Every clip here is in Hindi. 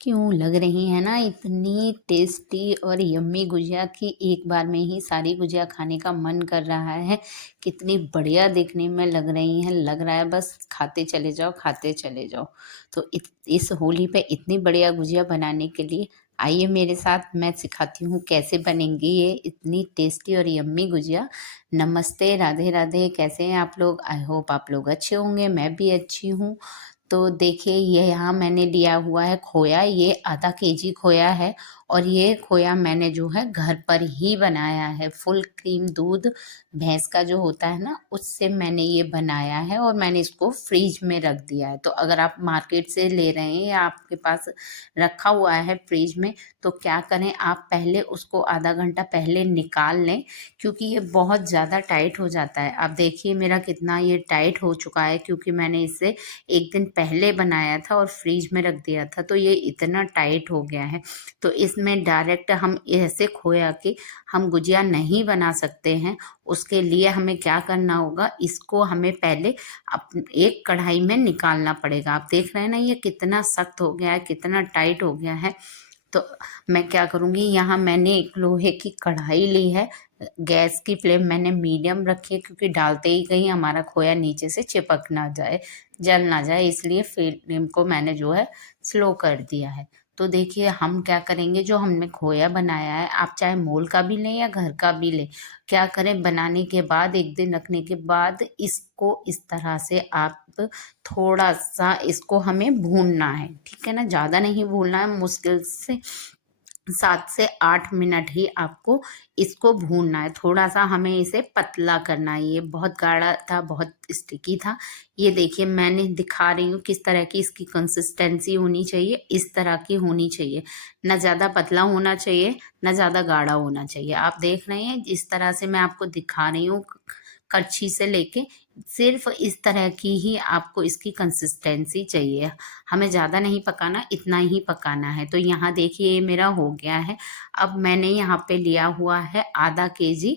क्यों लग रही है ना इतनी टेस्टी और यम्मी गुजिया कि एक बार में ही सारी गुजिया खाने का मन कर रहा है। कितनी बढ़िया देखने में लग रही हैं, लग रहा है बस खाते चले जाओ, खाते चले जाओ। तो इस होली पे इतनी बढ़िया गुजिया बनाने के लिए आइए मेरे साथ, मैं सिखाती हूँ कैसे बनेंगी ये इतनी टेस्टी और यम्मी गुजिया। नमस्ते, राधे राधे। कैसे हैं आप लोग? आई होप आप लोग अच्छे होंगे, मैं भी अच्छी हूँ। तो देखिए ये यहाँ मैंने लिया हुआ है खोया, ये आधा केजी खोया है। और ये खोया मैंने जो है घर पर ही बनाया है, फुल क्रीम दूध भैंस का जो होता है ना, उससे मैंने ये बनाया है और मैंने इसको फ्रीज में रख दिया है। तो अगर आप मार्केट से ले रहे हैं या आपके पास रखा हुआ है फ्रीज में, तो क्या करें, आप पहले उसको आधा घंटा पहले निकाल लें, क्योंकि ये बहुत ज़्यादा टाइट हो जाता है। आप देखिए मेरा कितना ये टाइट हो चुका है, क्योंकि मैंने इसे एक दिन पहले बनाया था और फ्रीज में रख दिया था, तो ये इतना टाइट हो गया है। तो इसमें डायरेक्ट हम ऐसे खोया के हम गुजिया नहीं बना सकते हैं। उसके लिए हमें क्या करना होगा, इसको हमें पहले एक कढ़ाई में निकालना पड़ेगा। आप देख रहे हैं ना ये कितना सख्त हो गया है, कितना टाइट हो गया है। तो मैं क्या करूँगी, यहाँ मैंने एक लोहे की कढ़ाई ली है। गैस की फ्लेम मैंने मीडियम रखी है, क्योंकि डालते ही कहीं हमारा खोया नीचे से चिपक ना जाए, जल ना जाए, इसलिए फ्लेम को मैंने जो है स्लो कर दिया है। तो देखिए हम क्या करेंगे, जो हमने खोया बनाया है, आप चाहे मोल का भी लें या घर का भी लें, क्या करें, बनाने के बाद एक दिन रखने के बाद इसको इस तरह से आप थोड़ा सा इसको हमें भूनना है, ठीक है ना, ज़्यादा नहीं भूनना है। मुश्किल से 7 से 8 मिनट ही आपको इसको भूनना है। थोड़ा सा हमें इसे पतला करना है, ये बहुत गाढ़ा था, बहुत स्टिकी था। ये देखिए मैं दिखा रही हूँ किस तरह की इसकी कंसिस्टेंसी होनी चाहिए, इस तरह की होनी चाहिए। ना ज़्यादा पतला होना चाहिए, ना ज़्यादा गाढ़ा होना चाहिए। आप देख रहे हैं जिस तरह से मैं आपको दिखा रही हूँ, कड़छी से लेके सिर्फ इस तरह की ही आपको इसकी कंसिस्टेंसी चाहिए। हमें ज़्यादा नहीं पकाना, इतना ही पकाना है। तो यहाँ देखिए ये मेरा हो गया है। अब मैंने यहाँ पे लिया हुआ है आधा केजी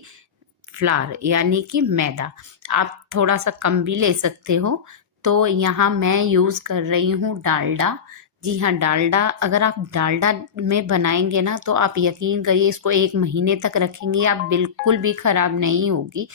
फ्लावर, यानी कि मैदा। आप थोड़ा सा कम भी ले सकते हो। तो यहाँ मैं यूज़ कर रही हूँ डालडा। जी हाँ, डालडा। अगर आप डालडा में बनाएंगे ना, तो आप यकीन करिए इसको 1 महीने तक रखेंगे, आप बिल्कुल भी ख़राब नहीं होगी।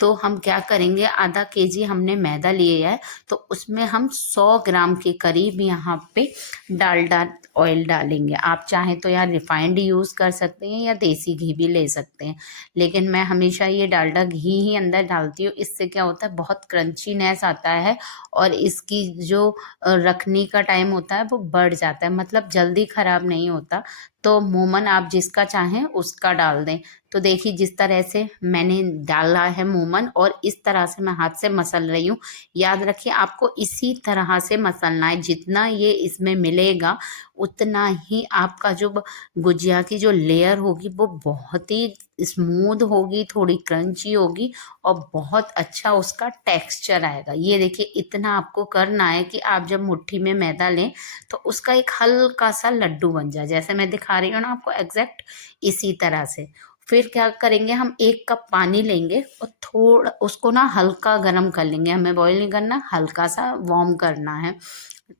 तो हम क्या करेंगे, आधा केजी हमने मैदा लिया है, तो उसमें हम 100 ग्राम के करीब यहाँ पे डालडा ऑयल डालेंगे। आप चाहें तो यार रिफाइंड यूज़ कर सकते हैं या देसी घी भी ले सकते हैं, लेकिन मैं हमेशा ये डालडा घी ही अंदर डालती हूँ। इससे क्या होता है, बहुत क्रंचीनेस आता है और इसकी जो रखने का टाइम होता है वो बढ़ जाता है, मतलब जल्दी ख़राब नहीं होता। तो मोमन आप जिसका चाहें उसका डाल दें। तो देखिए जिस तरह से मैंने डाला है मोमन, और इस तरह से मैं हाथ से मसल रही हूँ। याद रखिए आपको इसी तरह से मसलना है, जितना ये इसमें मिलेगा उतना ही आपका जो गुजिया की जो लेयर होगी वो बहुत ही स्मूथ होगी, थोड़ी क्रंची होगी, और बहुत अच्छा उसका टेक्सचर आएगा। ये देखिए इतना आपको करना है कि आप जब मुट्ठी में मैदा लें तो उसका एक हल्का सा लड्डू बन जाए, जैसे मैं दिखा रही हूँ ना आपको, एग्जैक्ट इसी तरह से। फिर क्या करेंगे, हम 1 कप पानी लेंगे और थोड़ा उसको ना हल्का गर्म कर लेंगे, हमें बॉईल नहीं करना, हल्का सा वार्म करना है,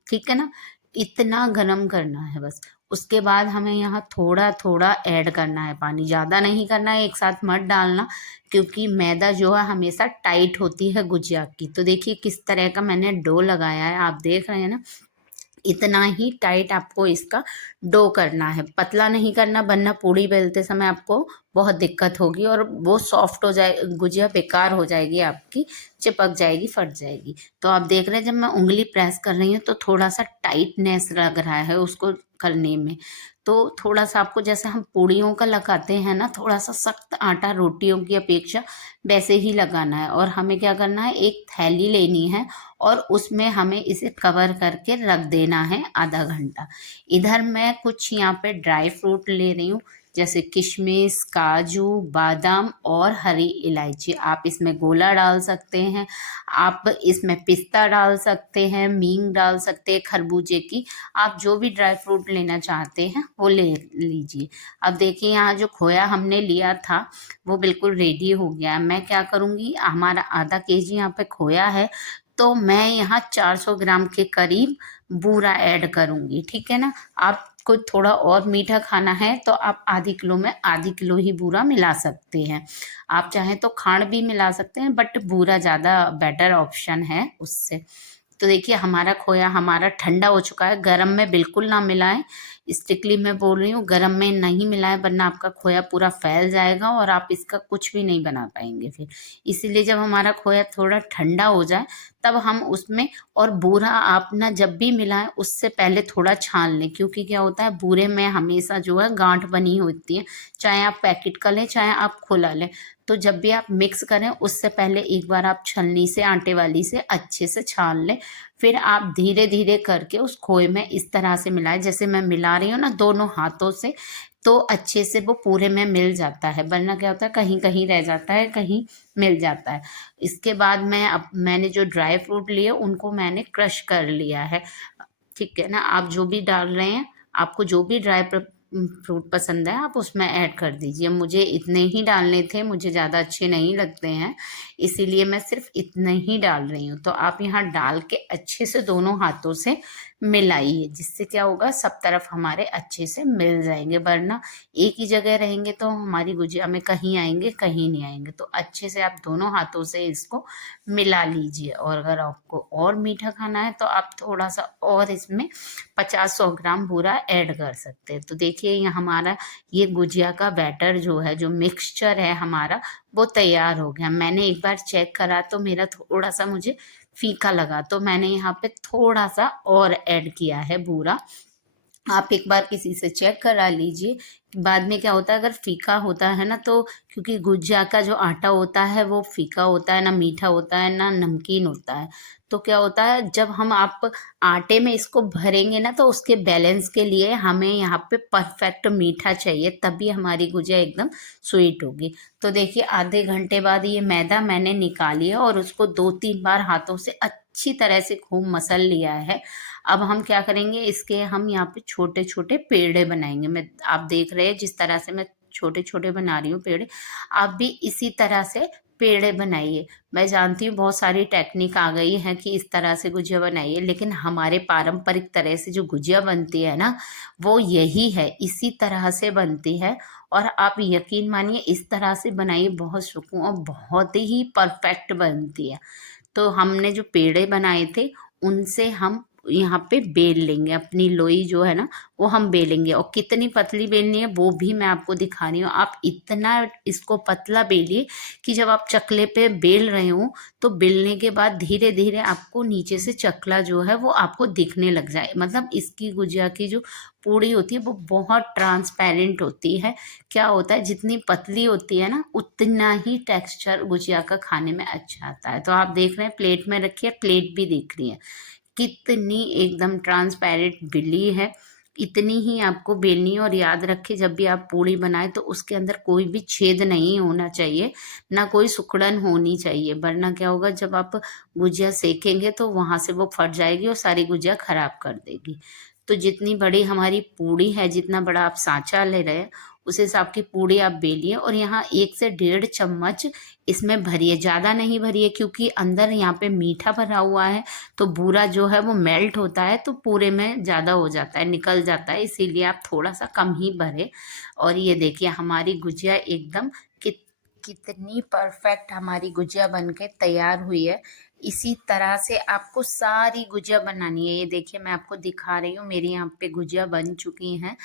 ठीक है ना, इतना गर्म करना है बस। उसके बाद हमें यहाँ थोड़ा थोड़ा ऐड करना है पानी, ज़्यादा नहीं करना है, एक साथ मत डालना, क्योंकि मैदा जो है हमेशा टाइट होती है गुजिया की। तो देखिए किस तरह का मैंने डो लगाया है, आप देख रहे हैं ना, इतना ही टाइट आपको इसका डो करना है, पतला नहीं करना, वरना पूड़ी बेलते समय आपको बहुत दिक्कत होगी और वो सॉफ्ट हो जाए, गुजिया बेकार हो जाएगी आपकी, चिपक जाएगी, फट जाएगी। तो आप देख रहे हैं जब मैं उंगली प्रेस कर रही हूँ तो थोड़ा सा टाइटनेस लग रहा है उसको करने में। तो थोड़ा सा आपको जैसे हम पूड़ियों का लगाते हैं ना, थोड़ा सा सख्त आटा रोटियों की अपेक्षा वैसे ही लगाना है। और हमें क्या करना है, एक थैली लेनी है और उसमें हमें इसे कवर करके रख देना है आधा घंटा। इधर मैं कुछ यहाँ पे ड्राई फ्रूट ले रही हूँ, जैसे किशमिश, काजू, बादाम और हरी इलायची। आप इसमें गोला डाल सकते हैं, आप इसमें पिस्ता डाल सकते हैं, मींग डाल सकते हैं, खरबूजे की, आप जो भी ड्राई फ्रूट लेना चाहते हैं वो ले लीजिए। अब देखिए यहाँ जो खोया हमने लिया था वो बिल्कुल रेडी हो गया है। मैं क्या करूँगी, हमारा आधा केजी यहाँ पे खोया है, तो मैं यहाँ 400 ग्राम के करीब बूरा ऐड करूँगी, ठीक है ना। आपको थोड़ा और मीठा खाना है तो आप आधी किलो में आधी किलो ही बूरा मिला सकते हैं। आप चाहें तो खांड भी मिला सकते हैं, बट बूरा ज़्यादा बेटर ऑप्शन है उससे। तो देखिए हमारा खोया हमारा ठंडा हो चुका है, गरम में बिल्कुल ना मिलाएं। स्ट्रिक्टली मैं बोल रही हूँ, गरम में नहीं मिलाएं, वरना आपका खोया पूरा फैल जाएगा और आप इसका कुछ भी नहीं बना पाएंगे फिर। इसीलिए जब हमारा खोया थोड़ा ठंडा हो जाए तब हम उसमें, और बूरा आप ना जब भी मिलाएं उससे पहले थोड़ा छान लें, क्योंकि क्या होता है बूरे में हमेशा जो है गांठ बनी होती है, चाहे आप पैकेट का लें चाहे आप खुला लें। तो जब भी आप मिक्स करें उससे पहले एक बार आप छलनी से, आटे वाली से अच्छे से छान लें। फिर आप धीरे धीरे करके उस खोए में इस तरह से मिलाएं, जैसे मैं मिला रही हूँ ना दोनों हाथों से, तो अच्छे से वो पूरे में मिल जाता है। वरना क्या होता है कहीं कहीं रह जाता है, कहीं मिल जाता है। इसके बाद मैंने जो ड्राई फ्रूट लिए उनको मैंने क्रश कर लिया है, ठीक है ना। आप जो भी डाल रहे हैं, आपको जो भी फ्रूट पसंद है आप उसमें ऐड कर दीजिए। मुझे इतने ही डालने थे, मुझे ज़्यादा अच्छे नहीं लगते हैं, इसीलिए मैं सिर्फ इतने ही डाल रही हूँ। तो आप यहाँ डाल के अच्छे से दोनों हाथों से मिलाइए, जिससे क्या होगा सब तरफ हमारे अच्छे से मिल जाएंगे। वरना एक ही जगह रहेंगे तो हमारी गुजिया में कहीं आएंगे कहीं नहीं आएंगे। तो अच्छे से आप दोनों हाथों से इसको मिला लीजिए। और अगर आपको और मीठा खाना है तो आप थोड़ा सा और इसमें 50-100 ग्राम बूरा ऐड कर सकते हैं। तो देखिए ये हमारा ये गुजिया का बैटर जो है, जो मिक्सचर है हमारा, वो तैयार हो गया। मैंने एक बार चेक करा तो मेरा थोड़ा सा मुझे फीका लगा, तो मैंने यहाँ पे थोड़ा सा और ऐड किया है बूरा। आप एक बार किसी से चेक करा लीजिए। बाद में क्या होता है अगर फीका होता है ना, तो क्योंकि गुजिया का जो आटा होता है वो फीका होता है, ना मीठा होता है ना नमकीन होता है। तो क्या होता है जब हम आप आटे में इसको भरेंगे ना, तो उसके बैलेंस के लिए हमें यहाँ पे परफेक्ट मीठा चाहिए, तभी हमारी गुजिया एकदम स्वीट होगी। तो देखिए आधे घंटे बाद ये मैदा मैंने निकाली है और उसको 2-3 बार हाथों से अच्छी तरह से खूब मसल लिया है। अब हम क्या करेंगे, इसके हम यहाँ पे छोटे छोटे पेड़े बनाएंगे। मैं आप देख रहे हैं जिस तरह से मैं छोटे छोटे बना रही हूँ पेड़े, आप भी इसी तरह से पेड़े बनाइए। मैं जानती हूँ बहुत सारी टेक्निक आ गई है कि इस तरह से गुजिया बनाइए, लेकिन हमारे पारंपरिक तरह से जो गुजिया बनती है ना, वो यही है, इसी तरह से बनती है। और आप यकीन मानिए इस तरह से बनाइए, बहुत सुकून और बहुत ही परफेक्ट बनती है। तो हमने जो पेड़े बनाए थे उनसे हम यहाँ पे बेल लेंगे, अपनी लोई जो है ना वो हम बेलेंगे। और कितनी पतली बेलनी है वो भी मैं आपको दिखा रही हूँ। आप इतना इसको पतला बेलिए कि जब आप चकले पे बेल रहे हो तो बेलने के बाद धीरे धीरे आपको नीचे से चकला जो है वो आपको दिखने लग जाए। मतलब इसकी गुजिया की जो पूड़ी होती है वो बहुत ट्रांसपेरेंट होती है। क्या होता है जितनी पतली होती है ना उतना ही टेक्सचर गुजिया का खाने में अच्छा आता है। तो आप देख रहे हैं प्लेट में रखी है, प्लेट भी दिख रही है कितनी एकदम ट्रांसपेरेंट बिल्ली है। इतनी ही आपको बेलनी है। और याद रखें जब भी आप पूड़ी बनाए तो उसके अंदर कोई भी छेद नहीं होना चाहिए, ना कोई सुकड़न होनी चाहिए। वरना क्या होगा जब आप गुजिया सेकेंगे तो वहां से वो फट जाएगी और सारी गुजिया खराब कर देगी। तो जितनी बड़ी हमारी पूड़ी है, जितना बड़ा आप सांचा ले रहे हैं उस हिसाब की पूड़ी आप बेलिए। और यहाँ 1 से 1.5 चम्मच इसमें भरिए, ज़्यादा नहीं भरिए, क्योंकि अंदर यहाँ पे मीठा भरा हुआ है तो बूरा जो है वो मेल्ट होता है तो पूरे में ज़्यादा हो जाता है, निकल जाता है, इसीलिए आप थोड़ा सा कम ही भरे। और ये देखिए हमारी गुजिया एकदम कितनी परफेक्ट हमारी गुजिया बनके तैयार हुई है। इसी तरह से आपको सारी गुजिया बनानी है। ये देखिए मैं आपको दिखा रही हूँ, मेरी यहाँ पे गुजिया बन चुकी हैं।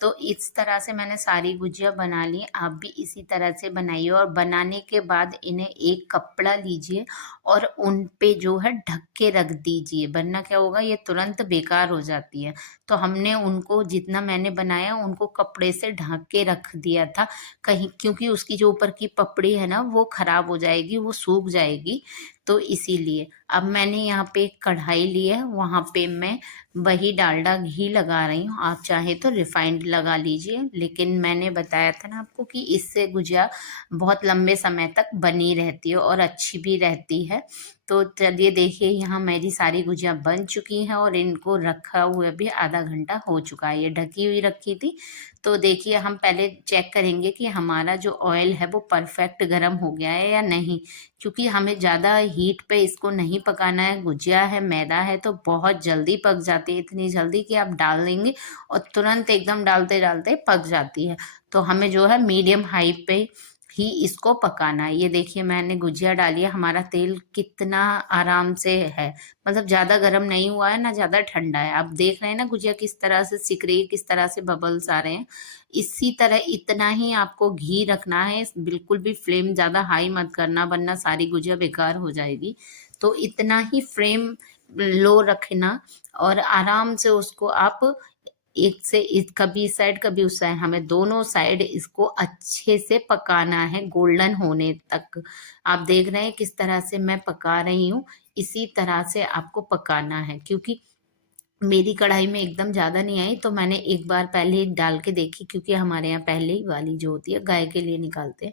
तो इस तरह से मैंने सारी गुजिया बना ली, आप भी इसी तरह से बनाइए। और बनाने के बाद इन्हें एक कपड़ा लीजिए और उन पे जो है ढक के रख दीजिए, वरना क्या होगा ये तुरंत बेकार हो जाती है। तो हमने उनको जितना मैंने बनाया उनको कपड़े से ढक के रख दिया था, कहीं क्योंकि उसकी जो ऊपर की पपड़ी है ना वो खराब हो जाएगी, वो सूख जाएगी। तो इसीलिए अब मैंने यहाँ पे एक कढ़ाई ली है, वहाँ पे मैं वही डालडा घी लगा रही हूँ। आप चाहे तो रिफाइंड लगा लीजिए, लेकिन मैंने बताया था ना आपको कि इससे गुजिया बहुत लंबे समय तक बनी रहती है और अच्छी भी रहती है। तो चलिए देखिए यहाँ मेरी सारी गुजिया बन चुकी हैं और इनको रखा हुआ भी आधा घंटा हो चुका है, ये ढकी हुई रखी थी। तो देखिए हम पहले चेक करेंगे कि हमारा जो ऑयल है वो परफेक्ट गर्म हो गया है या नहीं, क्योंकि हमें ज़्यादा हीट पे इसको नहीं पकाना है, गुजिया है, मैदा है तो बहुत जल्दी पक जाती है, इतनी जल्दी कि आप डाल देंगे और तुरंत एकदम डालते-डालते पक जाती है। तो हमें जो है मीडियम हाई पे ही इसको पकाना है। ये देखिए मैंने गुजिया डाली है, हमारा तेल कितना आराम से है, मतलब ज़्यादा गर्म नहीं हुआ है ना ज़्यादा ठंडा है। आप देख रहे हैं ना गुजिया किस तरह से सिक रही है, किस तरह से बबल्स आ रहे हैं। इसी तरह इतना ही आपको घी रखना है, बिल्कुल भी फ्लेम ज़्यादा हाई मत करना वरना सारी गुजिया बेकार हो जाएगी। तो इतना ही फ्लेम लो रखना और आराम से उसको आप एक से कभी इस साइड कभी उस साइड, हमें दोनों साइड इसको अच्छे से पकाना है गोल्डन होने तक। आप देख रहे हैं किस तरह से मैं पका रही हूँ, इसी तरह से आपको पकाना है। क्योंकि मेरी कढ़ाई में एकदम ज़्यादा नहीं आई तो मैंने एक बार पहले ही डाल के देखी, क्योंकि हमारे यहाँ पहले ही वाली जो होती है गाय के लिए निकालते हैं,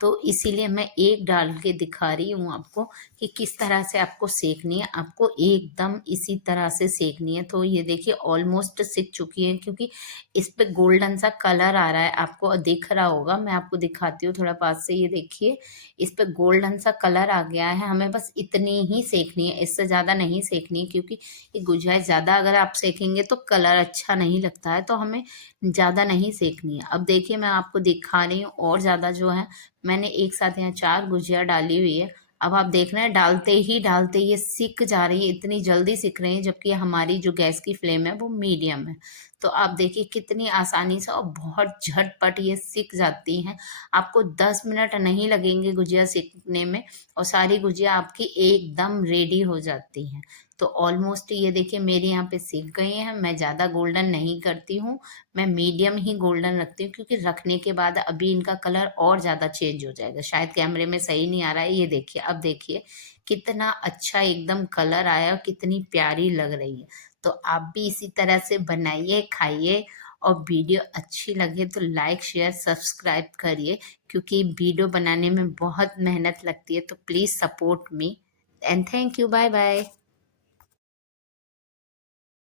तो इसीलिए मैं एक डाल के दिखा रही हूँ आपको कि किस तरह से आपको सेकनी है। आपको एकदम इसी तरह से सेकनी है। तो ये देखिए ऑलमोस्ट सिक चुकी है, क्योंकि इस पे गोल्डन सा कलर आ रहा है, आपको दिख रहा होगा। मैं आपको दिखाती हूँ थोड़ा पास से, ये देखिए इस पे गोल्डन सा कलर आ गया है। हमें बस इतनी ही सेकनी है, इससे ज़्यादा नहीं सेकनी है, क्योंकि ये गुजिया ज़्यादा अगर आप सेकेंगे तो कलर अच्छा नहीं लगता है, तो हमें ज़्यादा नहीं सेकनी है। अब देखिए मैं आपको दिखा रही हूँ और ज़्यादा जो है मैंने एक साथ यहाँ 4 गुजिया डाली हुई है। अब आप देख रहे हैं डालते ही ये सिक जा रही है, इतनी जल्दी सिक रही है, जबकि हमारी जो गैस की फ्लेम है वो मीडियम है। तो आप देखिए कितनी आसानी से और बहुत झटपट ये सिक जाती हैं। आपको 10 मिनट नहीं लगेंगे गुजिया सिकने में और सारी गुजिया आपकी एकदम रेडी हो जाती हैं। तो ऑलमोस्ट ये देखिए मेरे यहाँ पे सिक गई हैं। मैं ज़्यादा गोल्डन नहीं करती हूँ, मैं मीडियम ही गोल्डन रखती हूँ, क्योंकि रखने के बाद अभी इनका कलर और ज़्यादा चेंज हो जाएगा। शायद कैमरे में सही नहीं आ रहा है, ये देखिए अब देखिए कितना अच्छा एकदम कलर आया और कितनी प्यारी लग रही है। तो आप भी इसी तरह से बनाइए, खाइए और वीडियो अच्छी लगे तो लाइक शेयर सब्सक्राइब करिए, क्योंकि वीडियो बनाने में बहुत मेहनत लगती है। तो please support me and thank you, bye bye.